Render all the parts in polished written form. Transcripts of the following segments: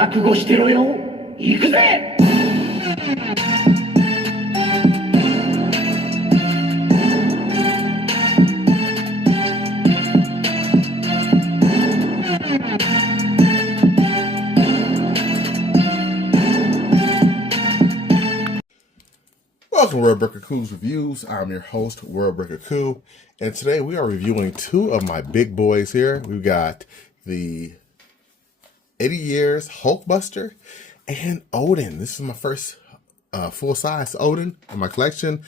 覚悟してろよ。行くぜ。Welcome to Worldbreaker Cool's Reviews. I'm your host, Worldbreaker Cool, and today we are reviewing two of my big boys here. We've got the 80 Years Hulkbuster and Odin. This is my first full-size Odin in my collection,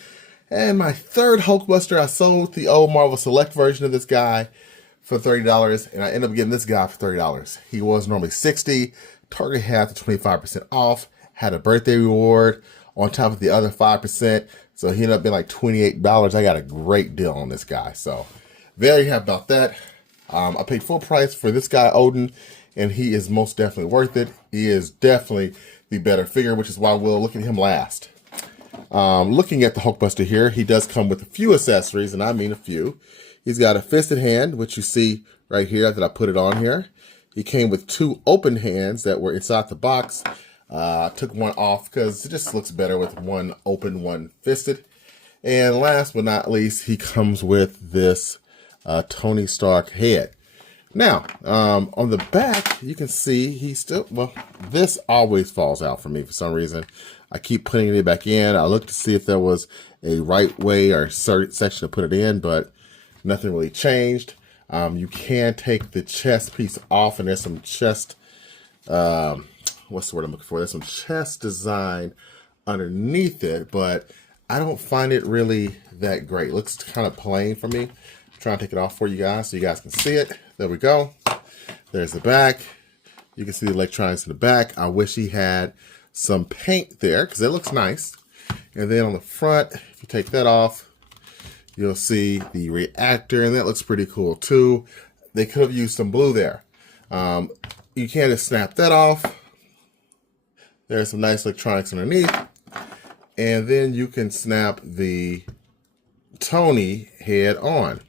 and my third Hulkbuster. I sold the old Marvel Select version of this guy for $30, and I ended up getting this guy for $30. He was normally $60. Target had the 25% off, had a birthday reward on top of the other 5%. So he ended up being like $28. I got a great deal on this guy. So very happy about that. I paid full price for this guy, Odin, and he is most definitely worth it. He is definitely the better figure, which is why we'll look at him last. Looking at the Hulkbuster here, he does come with a few accessories, and I mean a few. He's got a fisted hand, which you see right here that I put it on here. He came with two open hands that were inside the box. Took one off because it just looks better with one open, one fisted. And last but not least, he comes with this Tony Stark head. Now, on the back, you can see he's still, well, this always falls out for me for some reason. I keep putting it back in. I looked to see if there was a right way or certain section to put it in, but nothing really changed. You can take the chest piece off, and there's some chest, what's the word I'm looking for? There's some chest design underneath it, but I don't find it really that great. It looks kind of plain for me. I'm trying to take it off for you guys so you guys can see it. There we go. There's the back. You can see the electronics in the back. I wish he had some paint there because it looks nice. And then on the front, if you take that off, you'll see the reactor, and that looks pretty cool too. They could have used some blue there. You can't just snap that off. There's some nice electronics underneath. And then you can snap the Tony head on.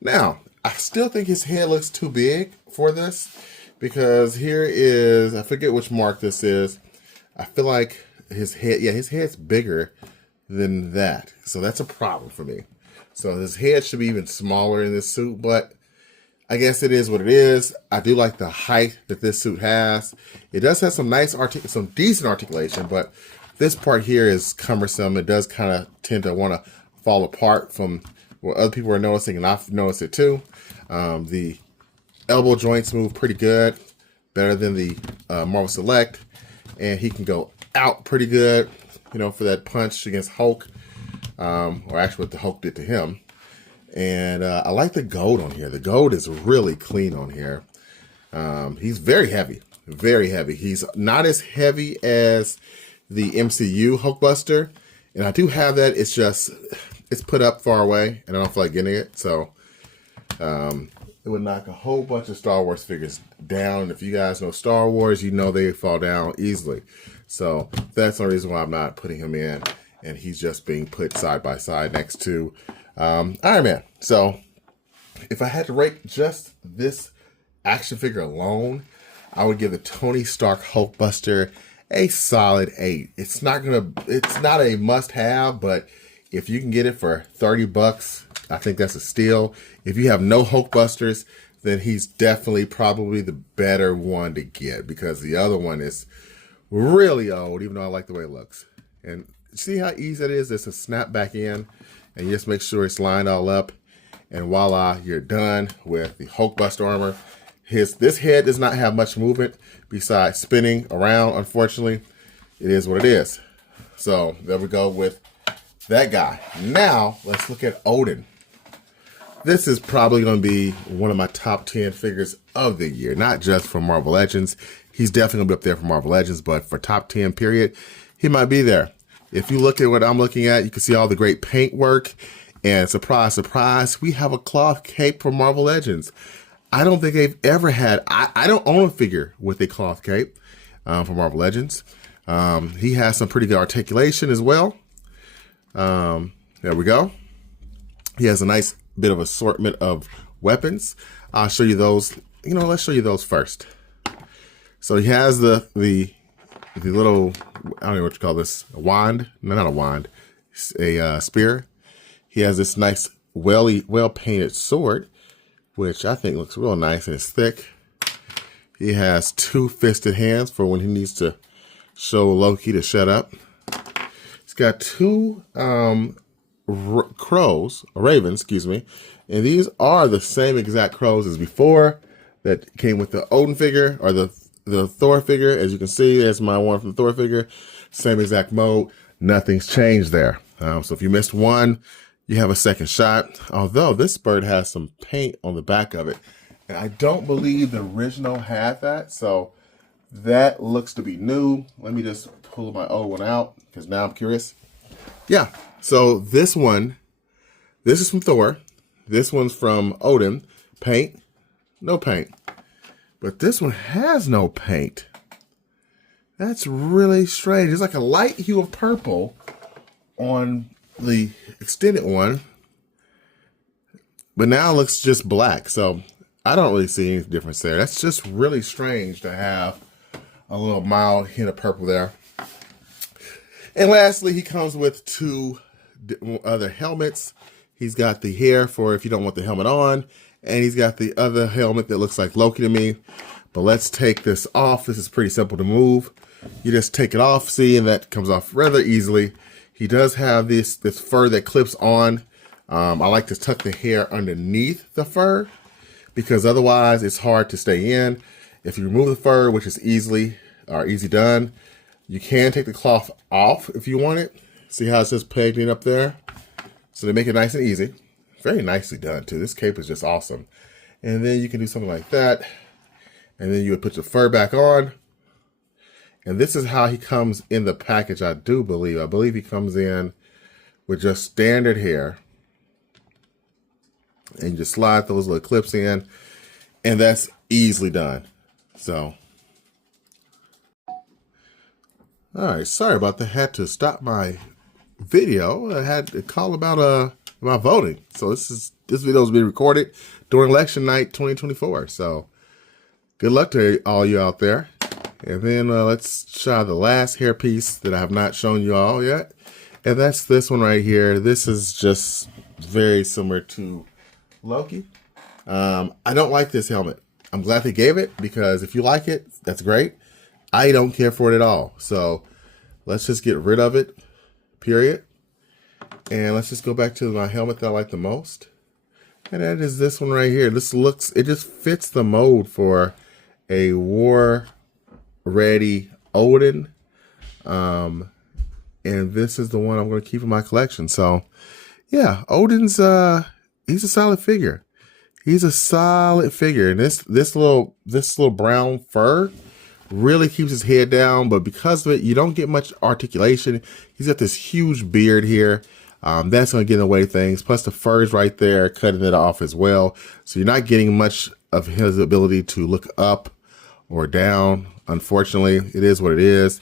Now, I still think his head looks too big for this because here is, I forget which mark this is. I feel like his head, yeah, his head's bigger than that. So that's a problem for me. So his head should be even smaller in this suit, but I guess it is what it is. I do like the height that this suit has. It does have some nice, some decent articulation, but this part here is cumbersome. It does kind of tend to want to fall apart from what other people are noticing, and I've noticed it too. The elbow joints move pretty good, better than the Marvel Select, and he can go out pretty good, you know, for that punch against Hulk, or actually what the Hulk did to him. And I like the gold on here. The gold is really clean on here. He's very heavy, very heavy. He's not as heavy as the MCU Hulkbuster. And I do have that. It's just, it's put up far away and I don't feel like getting it. So it would knock a whole bunch of Star Wars figures down. If you guys know Star Wars, you know they fall down easily. So that's the reason why I'm not putting him in. And he's just being put side by side next to Iron Man. So if I had to rate just this action figure alone, I would give the Tony Stark Hulkbuster a solid 8. It's not a must-have, but if you can get it for $30, I think that's a steal. If you have no Hulkbusters, then he's definitely probably the better one to get because the other one is really old, even though I like the way it looks. And see how easy it is just to snap back in and just make sure it's lined all up. And voila, you're done with the Hulkbuster armor. This head does not have much movement besides spinning around, unfortunately. It is what it is. So there we go with that guy. Now, let's look at Odin. This is probably going to be one of my top 10 figures of the year, not just for Marvel Legends. He's definitely going to be up there for Marvel Legends, but for top 10 period, he might be there. If you look at what I'm looking at, you can see all the great paint work. And surprise, surprise, we have a cloth cape for Marvel Legends. I don't think they've ever had, I don't own a figure with a cloth cape for Marvel Legends. He has some pretty good articulation as well. There we go. He has a nice bit of assortment of weapons. I'll show you those. You know, let's show you those first. So he has the little, I don't know what you call this, a wand? No, not a wand, a spear. He has this nice, well painted sword, which I think looks real nice and it's thick. He has 2 fisted hands for when he needs to show Loki to shut up. He's got 2 ravens, excuse me, and these are the same exact crows as before that came with the Odin figure or the Thor figure. As you can see, there's my one from the Thor figure, same exact mode. Nothing's changed there. So if you missed one, you have a second shot. Although this bird has some paint on the back of it, and I don't believe the original had that, so that looks to be new. Let me just pull my old one out because now I'm curious. Yeah, so this is from Thor. This one's from Odin. Paint, no paint. But this one has no paint. That's really strange. It's like a light hue of purple on the extended one, but now it looks just black. So I don't really see any difference there. That's just really strange to have a little mild hint of purple there. And lastly, he comes with 2 other helmets. He's got the hair for if you don't want the helmet on, and he's got the other helmet that looks like Loki to me. But let's take this off. This is pretty simple to move. You just take it off, see, and that comes off rather easily. He does have this fur that clips on. I like to tuck the hair underneath the fur because otherwise it's hard to stay in. If you remove the fur, which is easy done, you can take the cloth off if you want it. See how it says pegged in up there? So they make it nice and easy. Very nicely done too. This cape is just awesome. And then you can do something like that. And then you would put your fur back on. And this is how he comes in the package, I do believe. I believe he comes in with just standard hair. And you just slide those little clips in. And that's easily done. So, all right, sorry about that. Had to stop my video. I had to call about voting. So this video is being recorded during election night 2024. So good luck to all you out there. And then let's try the last hair piece that I have not shown you all yet. And that's this one right here. This is just very similar to Loki. I don't like this helmet. I'm glad they gave it because if you like it, that's great. I don't care for it at all. So let's just get rid of it, period. And let's just go back to my helmet that I like the most. And that is this one right here. It just fits the mold for a war ready Odin. And this is the one I'm going to keep in my collection. So yeah, Odin's, he's a solid figure. He's a solid figure. And this little brown fur really keeps his head down, but because of it, you don't get much articulation. He's got this huge beard here. That's going to get in the way of things. Plus the fur is right there, cutting it off as well. So you're not getting much of his ability to look up or down. Unfortunately, it is what it is.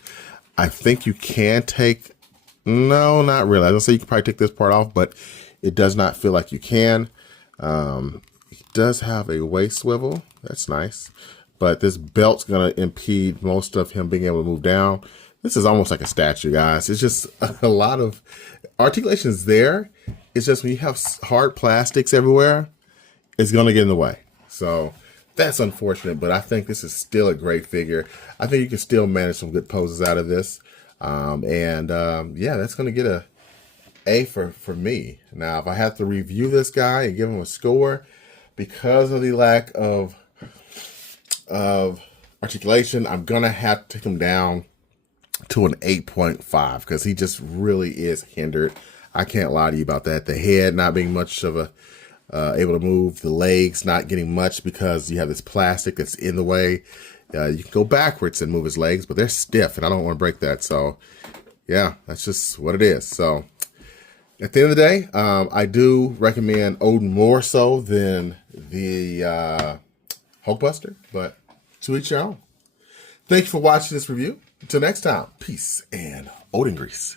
I think you can take, no, not really. I don't say you can probably take this part off, but it does not feel like you can. It does have a waist swivel. That's nice. But this belt's going to impede most of him being able to move down. This is almost like a statue, guys. It's just a lot of articulation is there. It's just when you have hard plastics everywhere, it's going to get in the way. So that's unfortunate, but I think this is still a great figure. I think you can still manage some good poses out of this. Yeah, that's going to get a A for me. Now, if I have to review this guy and give him a score because of the lack of articulation, I'm going to have to take him down to an 8.5 because he just really is hindered. I can't lie to you about that. The head not being much of a able to move, the legs not getting much because you have this plastic that's in the way. You can go backwards and move his legs, but they're stiff and I don't want to break that. So yeah, that's just what it is. So at the end of the day, I do recommend Odin more so than the Hulkbuster, but to each your own. Thank you for watching this review. Until next time, peace and Odin grease.